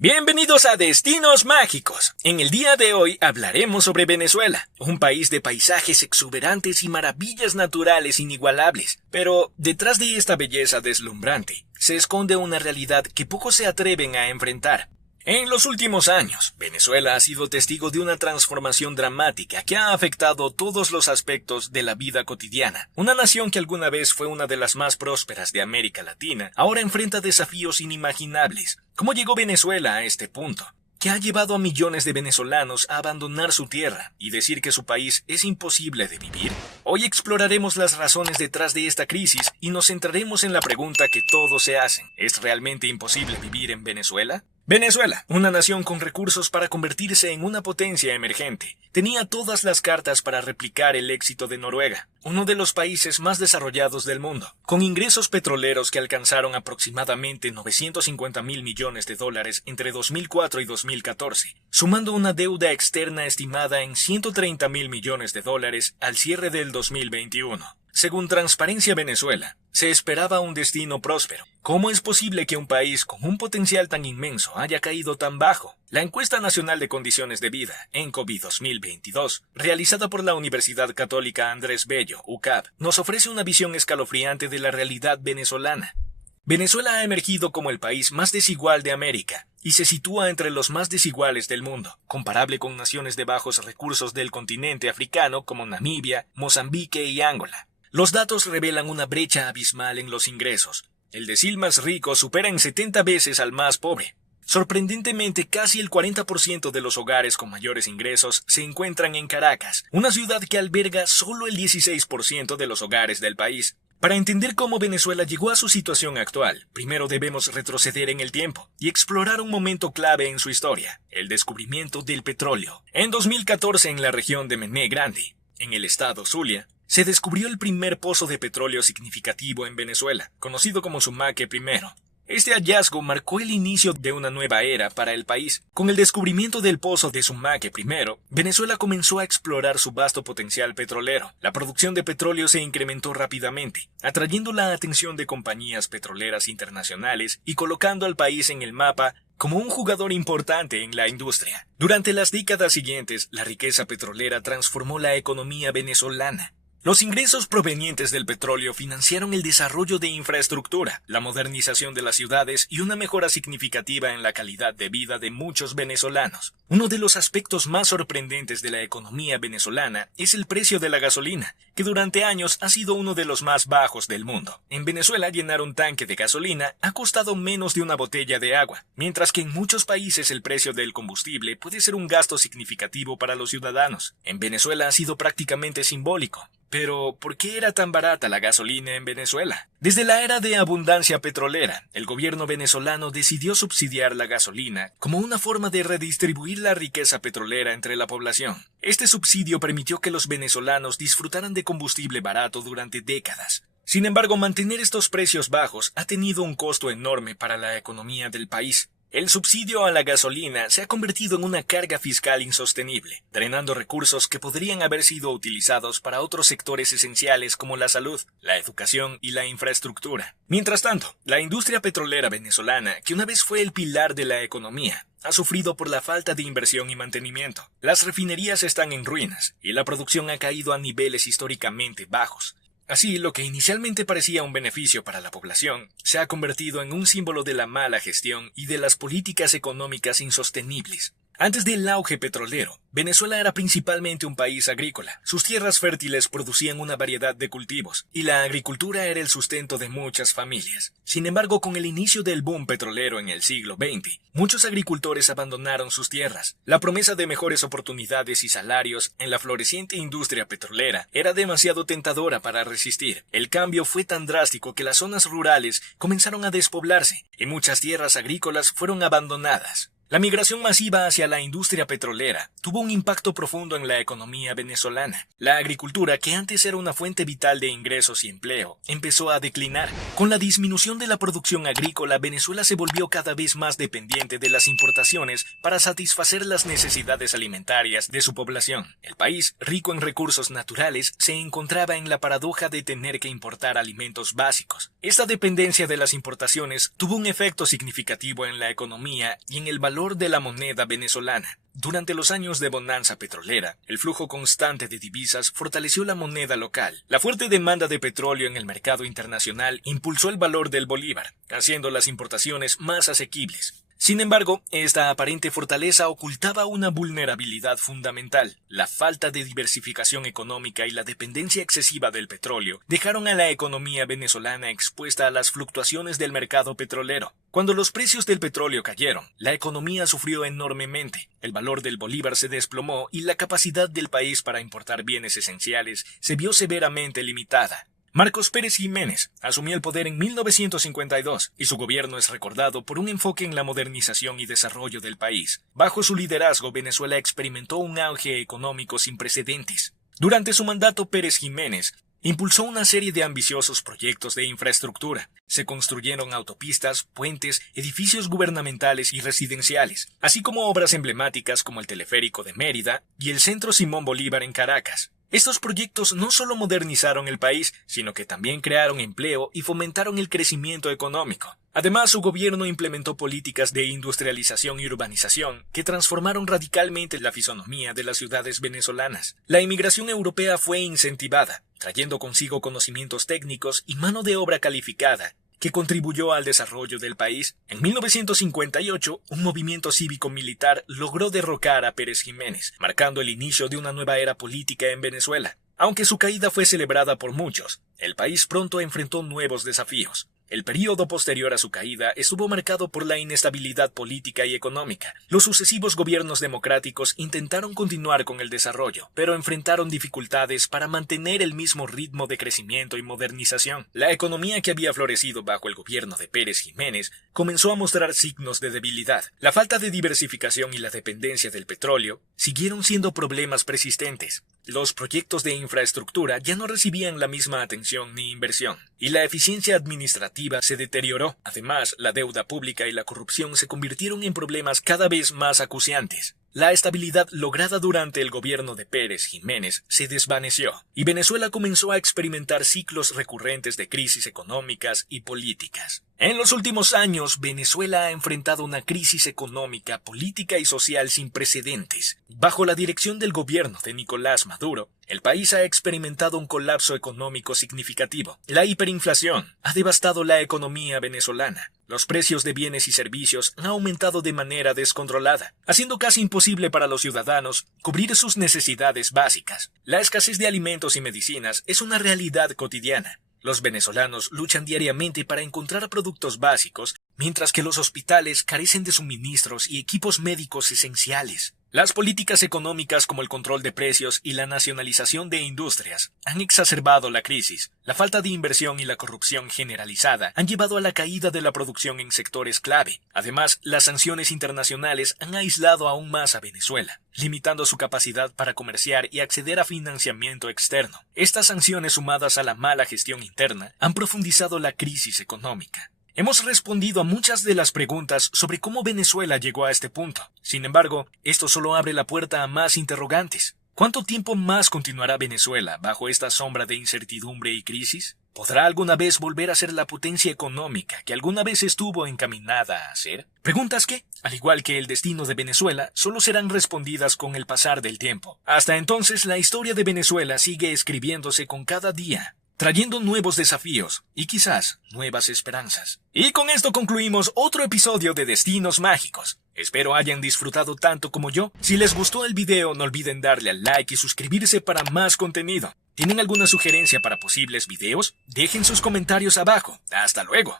Bienvenidos a Destinos Mágicos. En el día de hoy hablaremos sobre Venezuela, un país de paisajes exuberantes y maravillas naturales inigualables. Pero detrás de esta belleza deslumbrante se esconde una realidad que pocos se atreven a enfrentar. En los últimos años, Venezuela ha sido testigo de una transformación dramática que ha afectado todos los aspectos de la vida cotidiana. Una nación que alguna vez fue una de las más prósperas de América Latina, ahora enfrenta desafíos inimaginables. ¿Cómo llegó Venezuela a este punto? ¿Qué ha llevado a millones de venezolanos a abandonar su tierra y decir que su país es imposible de vivir? Hoy exploraremos las razones detrás de esta crisis y nos centraremos en la pregunta que todos se hacen. ¿Es realmente imposible vivir en Venezuela? Venezuela, una nación con recursos para convertirse en una potencia emergente, tenía todas las cartas para replicar el éxito de Noruega, uno de los países más desarrollados del mundo, con ingresos petroleros que alcanzaron aproximadamente 950.000 millones de dólares entre 2004 y 2014, sumando una deuda externa estimada en 130.000 millones de dólares al cierre del 2021. Según Transparencia Venezuela, se esperaba un destino próspero. ¿Cómo es posible que un país con un potencial tan inmenso haya caído tan bajo? La Encuesta Nacional de Condiciones de Vida, ENCOVI 2022, realizada por la Universidad Católica Andrés Bello, UCAB, nos ofrece una visión escalofriante de la realidad venezolana. Venezuela ha emergido como el país más desigual de América y se sitúa entre los más desiguales del mundo, comparable con naciones de bajos recursos del continente africano como Namibia, Mozambique y Angola. Los datos revelan una brecha abismal en los ingresos. El decil más rico supera en 70 veces al más pobre. Sorprendentemente, casi el 40% de los hogares con mayores ingresos se encuentran en Caracas, una ciudad que alberga solo el 16% de los hogares del país. Para entender cómo Venezuela llegó a su situación actual, primero debemos retroceder en el tiempo y explorar un momento clave en su historia, el descubrimiento del petróleo. En 2014, en la región de Mené Grande, en el estado Zulia, se descubrió el primer pozo de petróleo significativo en Venezuela, conocido como Sumaque I. Este hallazgo marcó el inicio de una nueva era para el país. Con el descubrimiento del pozo de Sumaque I, Venezuela comenzó a explorar su vasto potencial petrolero. La producción de petróleo se incrementó rápidamente, atrayendo la atención de compañías petroleras internacionales y colocando al país en el mapa como un jugador importante en la industria. Durante las décadas siguientes, la riqueza petrolera transformó la economía venezolana. Los ingresos provenientes del petróleo financiaron el desarrollo de infraestructura, la modernización de las ciudades y una mejora significativa en la calidad de vida de muchos venezolanos. Uno de los aspectos más sorprendentes de la economía venezolana es el precio de la gasolina, que durante años ha sido uno de los más bajos del mundo. En Venezuela, llenar un tanque de gasolina ha costado menos de una botella de agua, mientras que en muchos países el precio del combustible puede ser un gasto significativo para los ciudadanos. En Venezuela ha sido prácticamente simbólico. Pero, ¿por qué era tan barata la gasolina en Venezuela? Desde la era de abundancia petrolera, el gobierno venezolano decidió subsidiar la gasolina como una forma de redistribuir la riqueza petrolera entre la población. Este subsidio permitió que los venezolanos disfrutaran de combustible barato durante décadas. Sin embargo, mantener estos precios bajos ha tenido un costo enorme para la economía del país. El subsidio a la gasolina se ha convertido en una carga fiscal insostenible, drenando recursos que podrían haber sido utilizados para otros sectores esenciales como la salud, la educación y la infraestructura. Mientras tanto, la industria petrolera venezolana, que una vez fue el pilar de la economía, ha sufrido por la falta de inversión y mantenimiento. Las refinerías están en ruinas y la producción ha caído a niveles históricamente bajos. Así, lo que inicialmente parecía un beneficio para la población, se ha convertido en un símbolo de la mala gestión y de las políticas económicas insostenibles. Antes del auge petrolero, Venezuela era principalmente un país agrícola. Sus tierras fértiles producían una variedad de cultivos, y la agricultura era el sustento de muchas familias. Sin embargo, con el inicio del boom petrolero en el siglo XX, muchos agricultores abandonaron sus tierras. La promesa de mejores oportunidades y salarios en la floreciente industria petrolera era demasiado tentadora para resistir. El cambio fue tan drástico que las zonas rurales comenzaron a despoblarse, y muchas tierras agrícolas fueron abandonadas. La migración masiva hacia la industria petrolera tuvo un impacto profundo en la economía venezolana. La agricultura, que antes era una fuente vital de ingresos y empleo, empezó a declinar. Con la disminución de la producción agrícola, Venezuela se volvió cada vez más dependiente de las importaciones para satisfacer las necesidades alimentarias de su población. El país, rico en recursos naturales, se encontraba en la paradoja de tener que importar alimentos básicos. Esta dependencia de las importaciones tuvo un efecto significativo en la economía y en el valor de la moneda venezolana. Durante los años de bonanza petrolera, el flujo constante de divisas fortaleció la moneda local. La fuerte demanda de petróleo en el mercado internacional impulsó el valor del bolívar, haciendo las importaciones más asequibles. Sin embargo, esta aparente fortaleza ocultaba una vulnerabilidad fundamental. La falta de diversificación económica y la dependencia excesiva del petróleo dejaron a la economía venezolana expuesta a las fluctuaciones del mercado petrolero. Cuando los precios del petróleo cayeron, la economía sufrió enormemente. El valor del bolívar se desplomó y la capacidad del país para importar bienes esenciales se vio severamente limitada. Marcos Pérez Jiménez asumió el poder en 1952 y su gobierno es recordado por un enfoque en la modernización y desarrollo del país. Bajo su liderazgo, Venezuela experimentó un auge económico sin precedentes. Durante su mandato, Pérez Jiménez impulsó una serie de ambiciosos proyectos de infraestructura. Se construyeron autopistas, puentes, edificios gubernamentales y residenciales, así como obras emblemáticas como el teleférico de Mérida y el Centro Simón Bolívar en Caracas. Estos proyectos no solo modernizaron el país, sino que también crearon empleo y fomentaron el crecimiento económico. Además, su gobierno implementó políticas de industrialización y urbanización que transformaron radicalmente la fisonomía de las ciudades venezolanas. La inmigración europea fue incentivada, trayendo consigo conocimientos técnicos y mano de obra calificada, que contribuyó al desarrollo del país. En 1958, un movimiento cívico-militar logró derrocar a Pérez Jiménez, marcando el inicio de una nueva era política en Venezuela. Aunque su caída fue celebrada por muchos, el país pronto enfrentó nuevos desafíos. El período posterior a su caída estuvo marcado por la inestabilidad política y económica. Los sucesivos gobiernos democráticos intentaron continuar con el desarrollo, pero enfrentaron dificultades para mantener el mismo ritmo de crecimiento y modernización. La economía que había florecido bajo el gobierno de Pérez Jiménez comenzó a mostrar signos de debilidad. La falta de diversificación y la dependencia del petróleo siguieron siendo problemas persistentes. Los proyectos de infraestructura ya no recibían la misma atención ni inversión, y la eficiencia administrativa se deterioró. Además, la deuda pública y la corrupción se convirtieron en problemas cada vez más acuciantes. La estabilidad lograda durante el gobierno de Pérez Jiménez se desvaneció, y Venezuela comenzó a experimentar ciclos recurrentes de crisis económicas y políticas. En los últimos años, Venezuela ha enfrentado una crisis económica, política y social sin precedentes. Bajo la dirección del gobierno de Nicolás Maduro, el país ha experimentado un colapso económico significativo. La hiperinflación ha devastado la economía venezolana. Los precios de bienes y servicios han aumentado de manera descontrolada, haciendo casi imposible para los ciudadanos cubrir sus necesidades básicas. La escasez de alimentos y medicinas es una realidad cotidiana. Los venezolanos luchan diariamente para encontrar productos básicos, mientras que los hospitales carecen de suministros y equipos médicos esenciales. Las políticas económicas como el control de precios y la nacionalización de industrias han exacerbado la crisis. La falta de inversión y la corrupción generalizada han llevado a la caída de la producción en sectores clave. Además, las sanciones internacionales han aislado aún más a Venezuela, limitando su capacidad para comerciar y acceder a financiamiento externo. Estas sanciones, sumadas a la mala gestión interna, han profundizado la crisis económica. Hemos respondido a muchas de las preguntas sobre cómo Venezuela llegó a este punto. Sin embargo, esto solo abre la puerta a más interrogantes. ¿Cuánto tiempo más continuará Venezuela bajo esta sombra de incertidumbre y crisis? ¿Podrá alguna vez volver a ser la potencia económica que alguna vez estuvo encaminada a ser? Preguntas que, al igual que el destino de Venezuela, solo serán respondidas con el pasar del tiempo. Hasta entonces, la historia de Venezuela sigue escribiéndose con cada día, trayendo nuevos desafíos y quizás nuevas esperanzas. Y con esto concluimos otro episodio de Destinos Mágicos. Espero hayan disfrutado tanto como yo. Si les gustó el video, no olviden darle al like y suscribirse para más contenido. ¿Tienen alguna sugerencia para posibles videos? Dejen sus comentarios abajo. ¡Hasta luego!